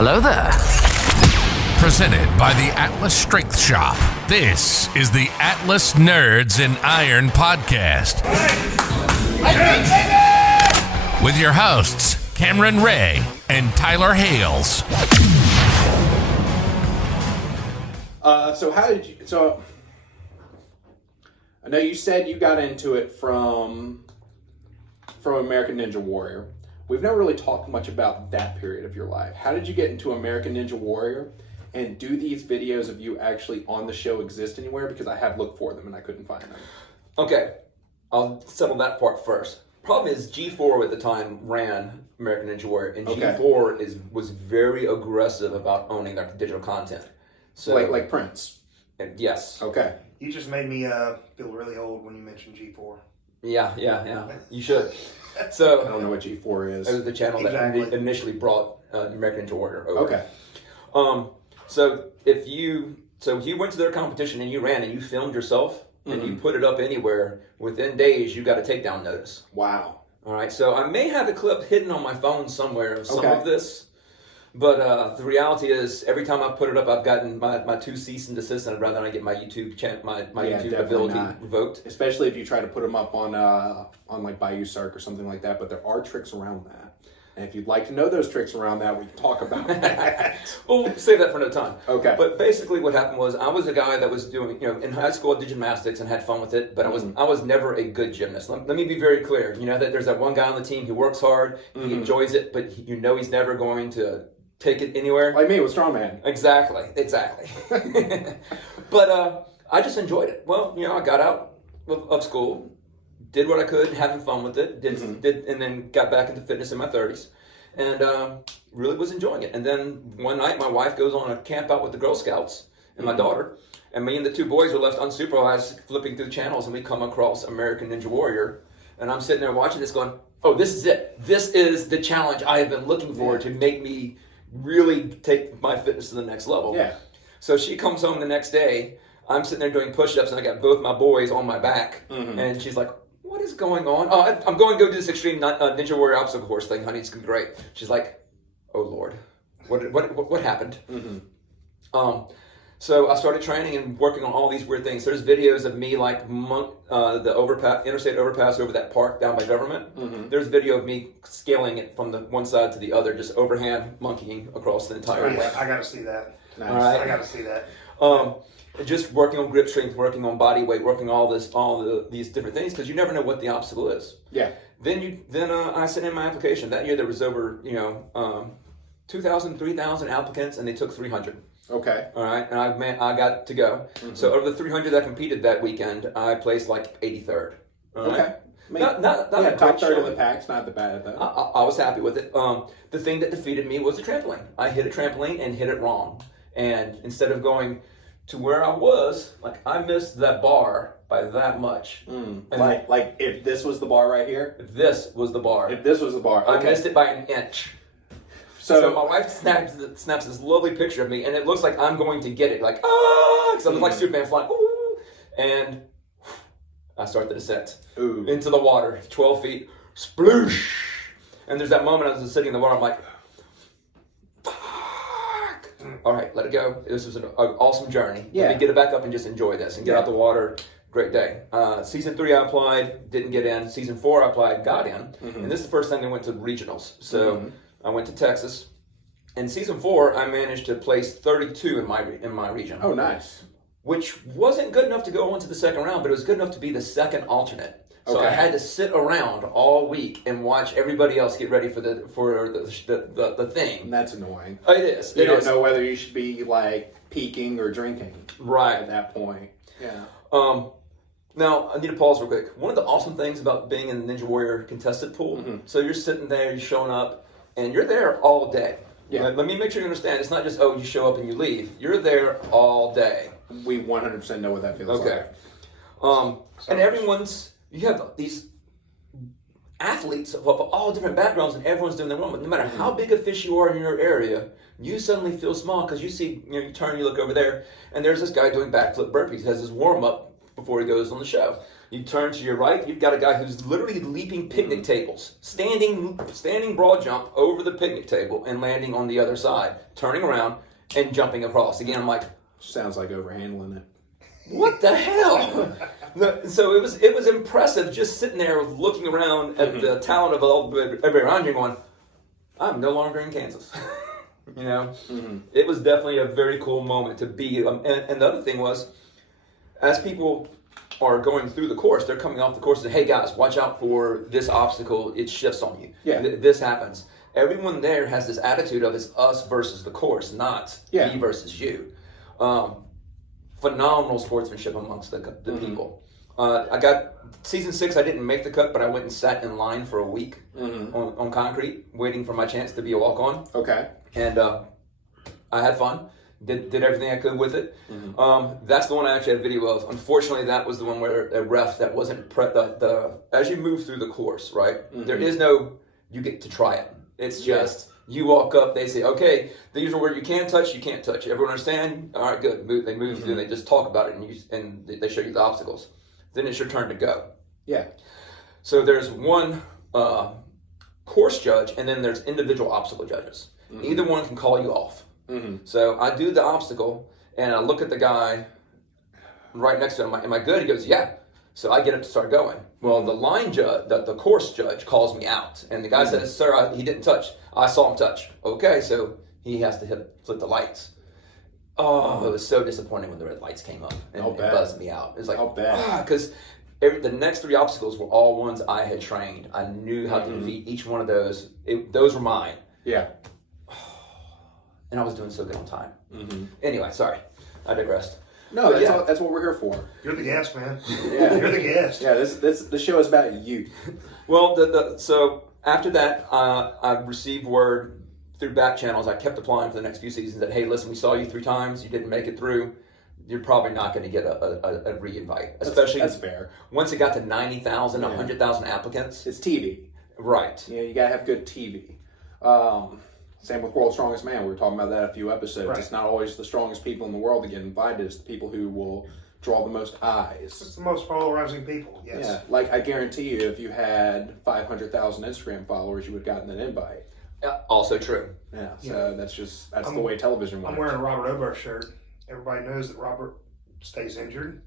Hello there. Presented by the Atlas Strength Shop. This is the Atlas Nerds in Iron podcast. With your hosts, Cameron Ray and Tyler Hales. So I know you said you got into it from American Ninja Warrior. We've never really talked much about that period of your life. How did you get into American Ninja Warrior? And do these videos of you actually on the show exist anywhere? Because I have looked for them and I couldn't find them. Okay, I'll settle that part first. Problem is, G4 at the time ran American Ninja Warrior, and G4 was very aggressive about owning their digital content. So like Prince. Yes. Okay. You just made me feel really old when you mentioned G4. Yeah. You should. So I don't know what G4 is. It was the channel that initially brought American Ninja Warrior over. Okay. So if you went to their competition and you ran and you filmed yourself and you put it up anywhere, within days you got a takedown notice. Wow. All right. So I may have a clip hidden on my phone somewhere of some of this. But the reality is, every time I've put it up, I've gotten my 2 cease and desist, and I'd rather not get my YouTube YouTube ability revoked. Especially if you try to put them up on like Bayou Cirque or something like that. But there are tricks around that, and if you'd like to know those tricks around that, we can talk about that. We'll save that for another time. Okay. But basically, what happened was, I was a guy that was doing, in high school, I did gymnastics and had fun with it. But I was never a good gymnast. Let me be very clear. That there's that one guy on the team who works hard, he enjoys it, but he's never going to take it anywhere. Like me with Strongman. Exactly. But I just enjoyed it. Well, I got out of school, did what I could, having fun with it, did, and then got back into fitness in my 30s, and really was enjoying it. And then one night, my wife goes on a camp out with the Girl Scouts and my daughter, and me and the 2 boys were left unsupervised, flipping through channels, and we come across American Ninja Warrior, and I'm sitting there watching this going, oh, this is it. This is the challenge I have been looking for to make me really take my fitness to the next level. Yeah. So she comes home the next day. I'm sitting there doing push-ups, and I got both my boys on my back. And she's like, what is going on? Oh, I'm going to go do this extreme Ninja Warrior obstacle course thing, honey. It's great. She's like, oh, Lord. What happened? So I started training and working on all these weird things. There's videos of me like the interstate overpass over that park down by Government. There's video of me scaling it from the one side to the other, just overhand monkeying across the entire way. I got to see that. Nice. All right. I got to see that. Just working on grip strength, working on body weight, working these different things, because you never know what the obstacle is. Yeah. Then I sent in my application. That year there was over 2,000, 3,000 applicants, and they took 300. Okay. All right, and I got to go. So over the 300 that competed that weekend, I placed like 83rd. All right? Okay. Not top third of the pack's not the bad though. I was happy with it. The thing that defeated me was the trampoline. I hit a trampoline and hit it wrong. And instead of going to where I was, I missed that bar by that much. Like if this was the bar right here? If this was the bar. Okay. I missed it by an inch. So my wife snaps this lovely picture of me, and it looks like I'm going to get it, because I look like Superman flying, and I start the descent into the water, 12 feet, sploosh, and there's that moment I was sitting in the water, I'm like, fuck, all right, let it go. This was an awesome journey. Let me get it back up and just enjoy this and get out the water. Great day. Season 3 I applied, didn't get in. Season 4 I applied, got in, and this is the first time I went to regionals. So. I went to Texas. In season 4, I managed to place 32 in my region. Oh, nice. Which wasn't good enough to go on to the second round, but it was good enough to be the second alternate. So I had to sit around all week and watch everybody else get ready for the thing. And that's annoying. It is. You don't know whether you should be peaking or drinking. Right. At that point. Yeah. Now, I need to pause real quick. One of the awesome things about being in the Ninja Warrior contested pool, so you're sitting there, you're showing up, and you're there all day. Yeah. Let me make sure you understand. It's not just, you show up and you leave. You're there all day. We 100% know what that feels like. And you have these athletes of all different backgrounds, and everyone's doing their own. But no matter how big a fish you are in your area, you suddenly feel small because you see, you turn, you look over there, and there's this guy doing backflip burpees. He has his warm-up before he goes on the show. You turn to your right, you've got a guy who's literally leaping picnic tables, standing broad jump over the picnic table and landing on the other side, turning around and jumping across. Again, I'm like, sounds like overhandling it. what the hell? So it was impressive just sitting there looking around at the talent of everybody around you going, I'm no longer in Kansas. You know? It was definitely a very cool moment to be. And the other thing was, as people are going through the course, they're coming off the course and say, hey guys, watch out for this obstacle. It shifts on you. Yeah. This happens. Everyone there has this attitude of it's us versus the course, not me versus you. Phenomenal sportsmanship amongst the people. I got season 6. I didn't make the cut, but I went and sat in line for a week on concrete, waiting for my chance to be a walk-on. Okay. And I had fun. Did everything I could with it. That's the one I actually had a video of. Unfortunately, that was the one where a ref that wasn't as you move through the course, right? There is no you get to try it. It's just you walk up. They say, okay, these are where you can touch, you can't touch. Everyone understand? All right, good. They move through. They just talk about it and they show you the obstacles. Then it's your turn to go. Yeah. So there's one course judge, and then there's individual obstacle judges. Either one can call you off. So I do the obstacle, and I look at the guy right next to him. Am I good? He goes, yeah. So I get up to start going. Well, the line judge, the course judge, calls me out, and the guy says, "Sir, he didn't touch. I saw him touch." Okay, so he has to flip the lights. Oh, it was so disappointing when the red lights came up and it buzzed me out. It was like, because the next 3 obstacles were all ones I had trained. I knew how to defeat each one of those. Those were mine. Yeah. And I was doing so good on time. Anyway, sorry. I digressed. No, that's what we're here for. You're the guest, man. Yeah. You're the guest. Yeah, this show is about you. Well, so after that, I received word through back channels. I kept applying for the next few seasons that, hey, listen, we saw you 3 times. You didn't make it through. You're probably not going to get a re-invite. Especially that's fair. Once it got to 90,000, 100,000 applicants. It's TV. Right. Yeah, you got to have good TV. Same with World's Strongest Man. We were talking about that a few episodes. Right. It's not always the strongest people in the world that get invited. It's the people who will draw the most eyes. It's the most polarizing people, yes. Yeah, like I guarantee you, if you had 500,000 Instagram followers, you would have gotten an invite. Also true. Yeah, so that's the way television works. I'm wearing a Robert Ober shirt. Everybody knows that Robert stays injured,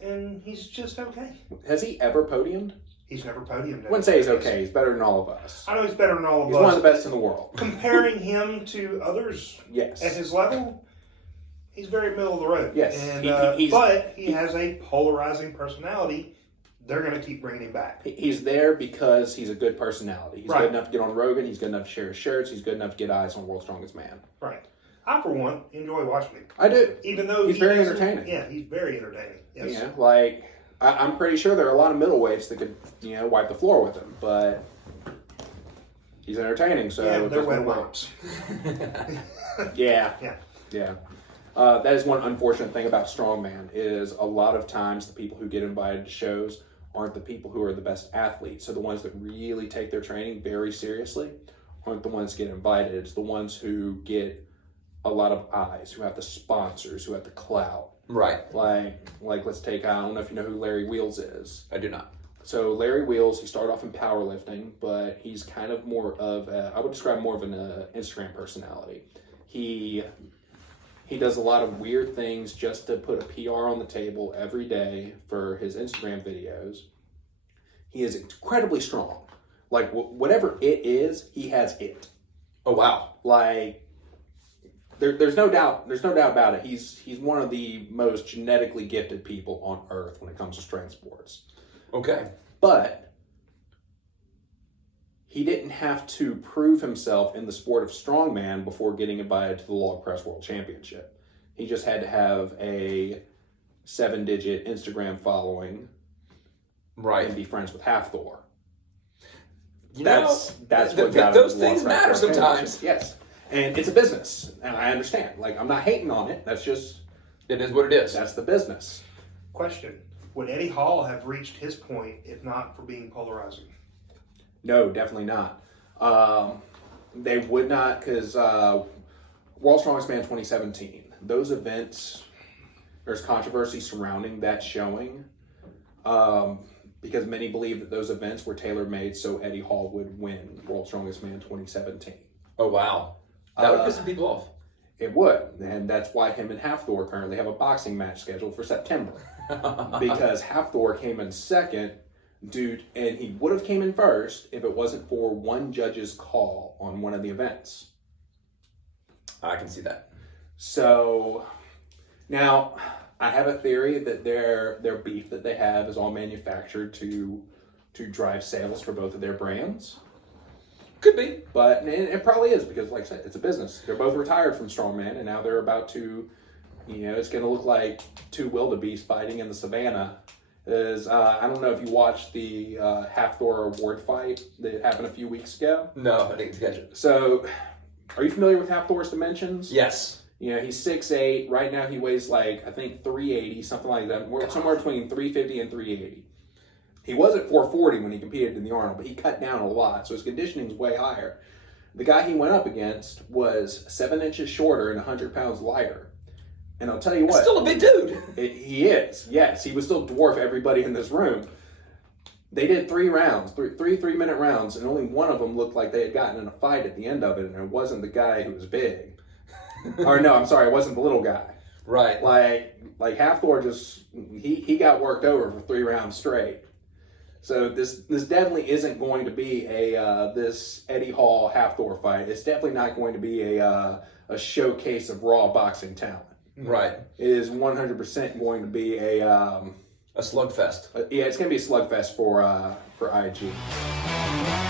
and he's just okay. Has he ever podiumed? He's never podiumed. I wouldn't say he's okay. He's better than all of us. I know he's better than all of us. He's one of the best in the world. Comparing him to others at his level, he's very middle of the road. Yes. And, but he has a polarizing personality. They're going to keep bringing him back. He's there because he's a good personality. He's good enough to get on Rogan. He's good enough to share his shirts. He's good enough to get eyes on World's Strongest Man. Right. I, for one, enjoy watching him. I do. Even though he's very entertaining. Yeah, he's very entertaining. Yes. Yeah, like... I'm pretty sure there are a lot of middleweights that could, wipe the floor with him, but he's entertaining. So yeah, they're wet wipes. Yeah. That is one unfortunate thing about Strongman is a lot of times the people who get invited to shows aren't the people who are the best athletes. So the ones that really take their training very seriously aren't the ones that get invited. It's the ones who get a lot of eyes, who have the sponsors, who have the clout. Right. Like let's take, I don't know if you know who Larry Wheels is. I do not. So Larry Wheels, he started off in powerlifting, but he's kind of more of I would describe more of an Instagram personality. He does a lot of weird things just to put a PR on the table every day for his Instagram videos. He is incredibly strong. Like whatever it is, he has it. Oh wow. Like There's no doubt about it. He's one of the most genetically gifted people on earth when it comes to strength sports. Okay. But he didn't have to prove himself in the sport of strongman before getting invited to the Log Press World Championship. He just had to have a 7-digit Instagram following, right, and be friends with Half Thor. That's what got those things matter sometimes. Yes. And it's a business, and I understand. Like, I'm not hating on it. That's just... It is what it is. That's the business. Question. Would Eddie Hall have reached his point if not for being polarizing? No, definitely not. They would not, because World's Strongest Man 2017, those events, there's controversy surrounding that showing. because many believe that those events were tailor-made so Eddie Hall would win World's Strongest Man 2017. Oh, wow. That would piss some people off. It would, and that's why him and Hafthor currently have a boxing match scheduled for September. Because Hafthor came in second, dude, and he would have came in first if it wasn't for one judge's call on one of the events. I can see that. So, now, I have a theory that their beef that they have is all manufactured to drive sales for both of their brands. Could be. But it probably is, because like I said, it's a business. They're both retired from Strongman, and now they're about to, it's going to look like two wildebeest fighting in the savannah. I don't know if you watched the Hafthor award fight that happened a few weeks ago. No, I didn't catch it. So, are you familiar with Hafthor's dimensions? Yes. He's 6'8". Right now he weighs I think 380, something like that. We're somewhere between 350 and 380. He was at 440 when he competed in the Arnold, but he cut down a lot, so his conditioning is way higher. The guy he went up against was 7 inches shorter and 100 pounds lighter. And I'll tell you what. Still a big dude. He is, yes. He would still dwarf everybody in this room. They did 3 rounds, three 3-minute rounds, and only one of them looked like they had gotten in a fight at the end of it, and it wasn't the guy who was big. Or no, I'm sorry, it wasn't the little guy. Right. Like Hafthor he got worked over for 3 rounds straight. So this definitely isn't going to be this Eddie Hall Hafthor fight. It's definitely not going to be a showcase of raw boxing talent. Right. It is 100% going to be a slugfest. Yeah, it's going to be a slugfest for IG.